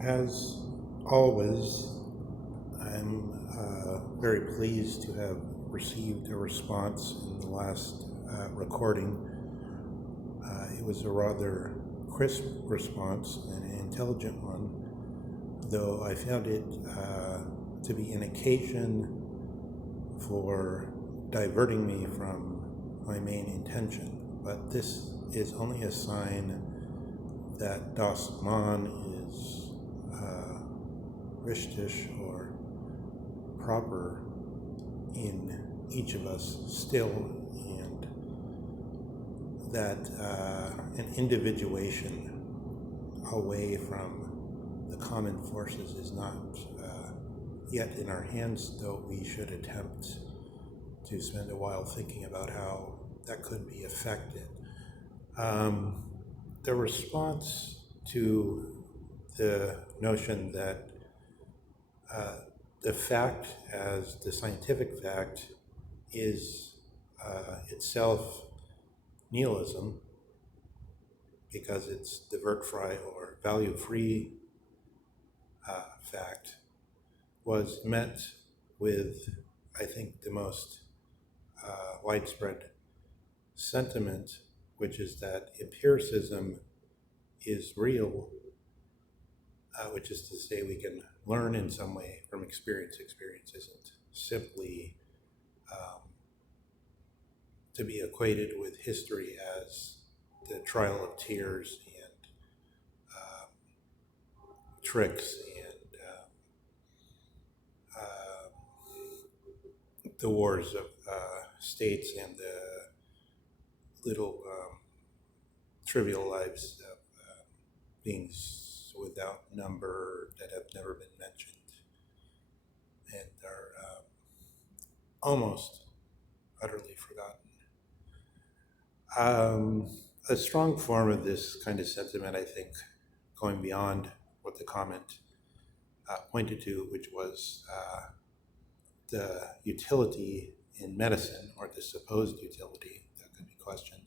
As always, I'm very pleased to have received a response in the last recording. It was a rather crisp response and an intelligent one, though I found it to be an occasion for diverting me from my main intention. But this is only a sign that das Man is richtig or proper in each of us still, and that an individuation away from the common forces is not yet in our hands, though we should attempt to spend a while thinking about how that could be affected. The response to the notion that the fact as the scientific fact is itself nihilism because it's the wertfrei or value-free fact was met with, I think, the most widespread sentiment, which is that empiricism is real, which is to say we can learn in some way from experience. Experience isn't simply to be equated with history as the trial of tears and tricks and the wars of states and the little trivial lives of beings without number that have never been mentioned and are almost utterly forgotten. A strong form of this kind of sentiment, I think, going beyond what the comment pointed to, which was the utility in medicine, or the supposed utility that could be questioned,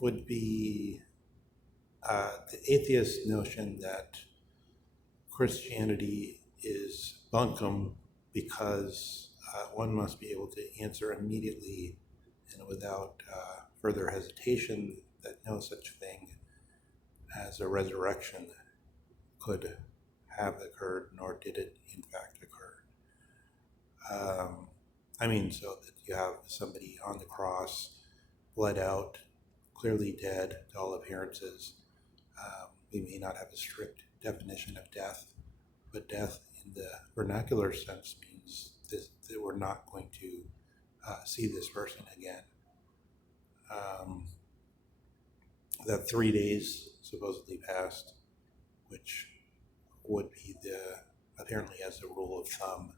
would be the atheist notion that Christianity is bunkum because one must be able to answer immediately and without further hesitation that no such thing as a resurrection could have occurred, nor did it in fact occur. So that you have somebody on the cross, bled out, clearly dead to all appearances. We may not have a strict definition of death, but death in the vernacular sense means that we're not going to see this person again. That 3 days supposedly passed, which would be apparently as a rule of thumb,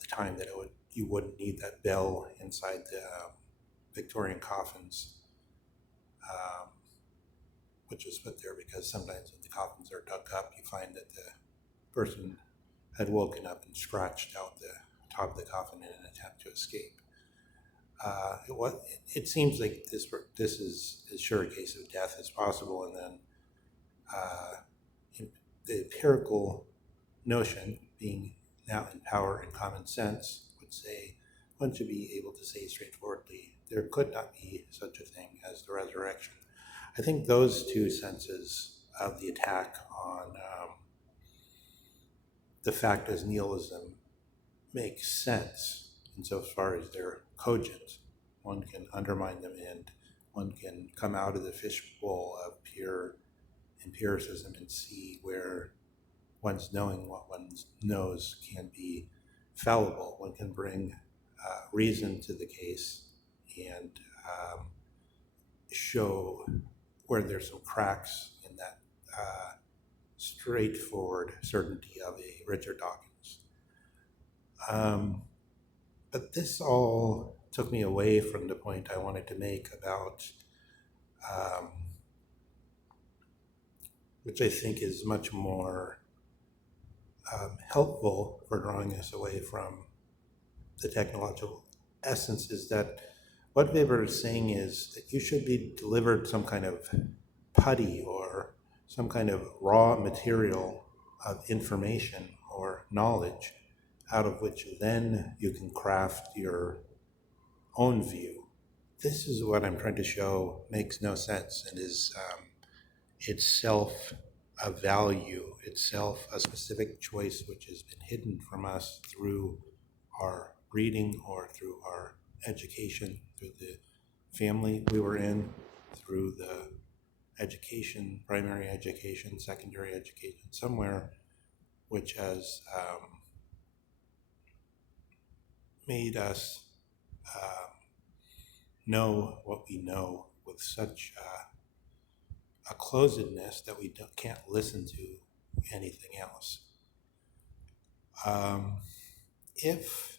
the time that you wouldn't need that bell inside the Victorian coffins, which was put there because sometimes when the coffins are dug up, you find that the person had woken up and scratched out the top of the coffin in an attempt to escape. It seems like this is as sure a case of death as possible, and then the empirical notion, being now in power and common sense, would say one should be able to say straightforwardly there could not be such a thing as the resurrection. I think those two senses of the attack on the fact as nihilism make sense insofar as they're cogent. One can undermine them and one can come out of the fishbowl of pure empiricism and see where one's knowing what one knows can be fallible. One can bring reason to the case and show where there's some cracks in that straightforward certainty of a Richard Dawkins. But this all took me away from the point I wanted to make about, which I think is much more helpful for drawing us away from the technological essence, is that what Weber is saying is that you should be delivered some kind of putty or some kind of raw material of information or knowledge out of which then you can craft your own view. This is what I'm trying to show makes no sense and is itself a value, itself a specific choice which has been hidden from us through our reading or through our education, through the family we were in, through the education, primary education, secondary education, somewhere which has made us know what we know with such a closedness that we can't listen to anything else. If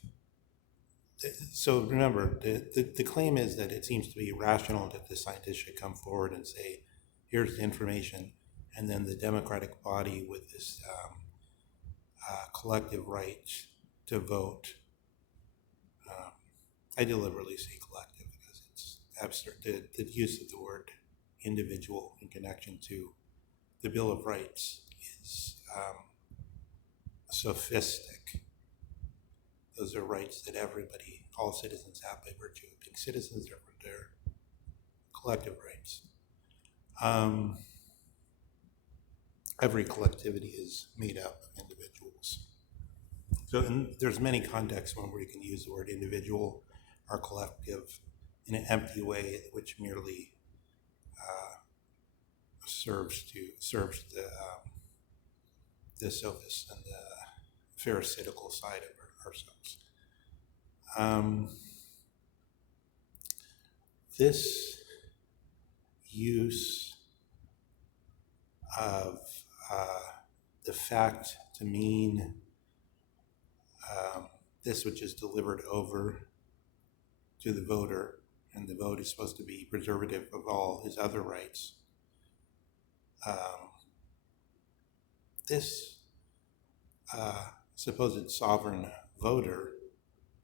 so, remember, the claim is that it seems to be rational that the scientists should come forward and say, here's the information, and then the democratic body with this collective right to vote. I deliberately say collective because it's absurd. The use of the word individual in connection to the Bill of Rights is sophistic. Those are rights that everybody, all citizens have by virtue of being citizens. They're collective rights. Every collectivity is made up of individuals. So there's many contexts where you can use the word individual or collective in an empty way, which merely serves the sophist and the pharisaical side of ourselves. This use of the fact to mean this which is delivered over to the voter, and the vote is supposed to be preservative of all his other rights. This supposed sovereign voter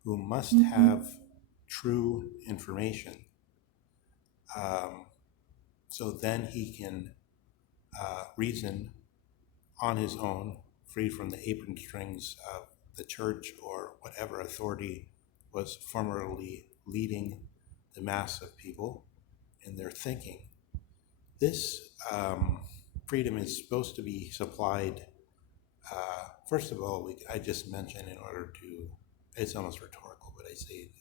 who must have true information, so then he can reason on his own, free from the apron strings of the church or whatever authority was formerly leading the mass of people in their thinking. This freedom is supposed to be supplied, first of all, I just mentioned in order to, it's almost rhetorical, but I say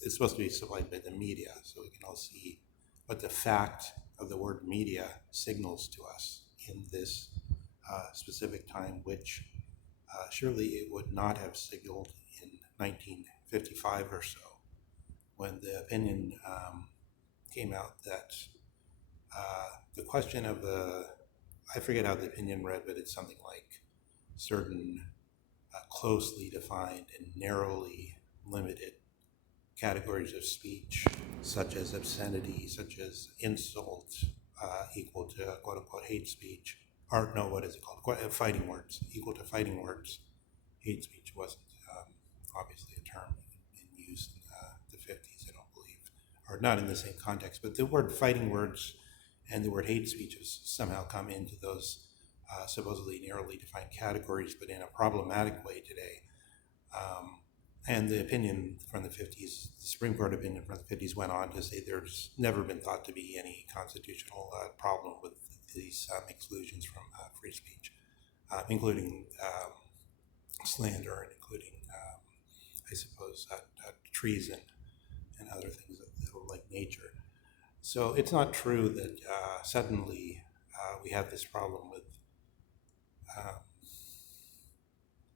it's supposed to be supplied by the media, so we can all see what the fact of the word media signals to us in this specific time, which surely it would not have signaled in 1955 or so, when the opinion came out that the question of I forget how the opinion read, but it's something like certain closely defined and narrowly limited categories of speech, such as obscenity, such as insult, equal to quote unquote hate speech, or no, what is it called? Fighting words, equal to fighting words. Hate speech wasn't obviously a term in use in the 50s, I don't believe, or not in the same context, but the word fighting words and the word hate speech has somehow come into those supposedly narrowly defined categories, but in a problematic way today. And the opinion from the 50s, the Supreme Court opinion from the 50s went on to say there's never been thought to be any constitutional problem with these exclusions from free speech, including slander and including, I suppose, treason and other things that are like nature. So it's not true that suddenly we have this problem with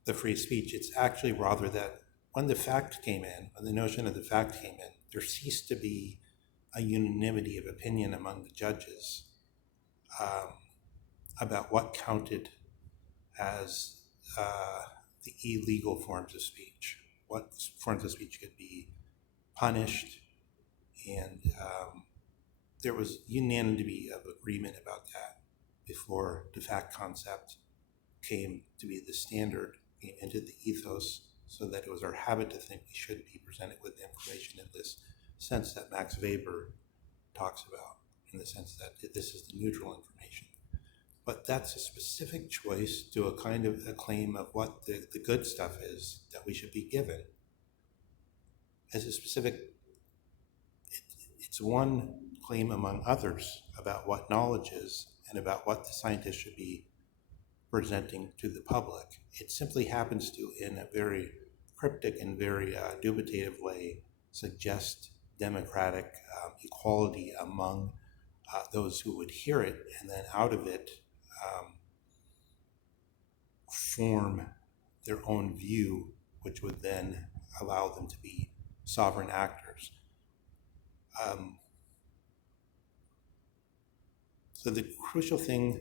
the free speech. It's actually rather that when the fact came in, when the notion of the fact came in, there ceased to be a unanimity of opinion among the judges about what counted as the illegal forms of speech, what forms of speech could be punished, and there was unanimity of agreement about that before the fact concept came to be the standard, came into the ethos, so that it was our habit to think we should be presented with information in this sense that Max Weber talks about, in the sense that this is the neutral information. But that's a specific choice to a kind of a claim of what the good stuff is that we should be given. As a specific, it's one claim among others about what knowledge is and about what the scientists should be presenting to the public. It simply happens to, in a very cryptic and very dubitative way, suggest democratic equality among those who would hear it, and then out of it form their own view, which would then allow them to be sovereign actors. So the crucial thing